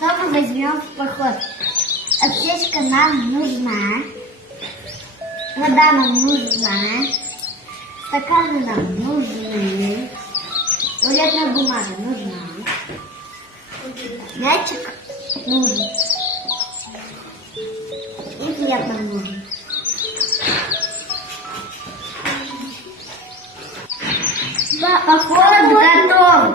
Что мы возьмем в поход? Аптечка нам нужна. Вода нам нужна. Стаканы нам нужны. Туалетная бумага нужна. Мячик нужен. И хлеб нам нужен. Поход готов.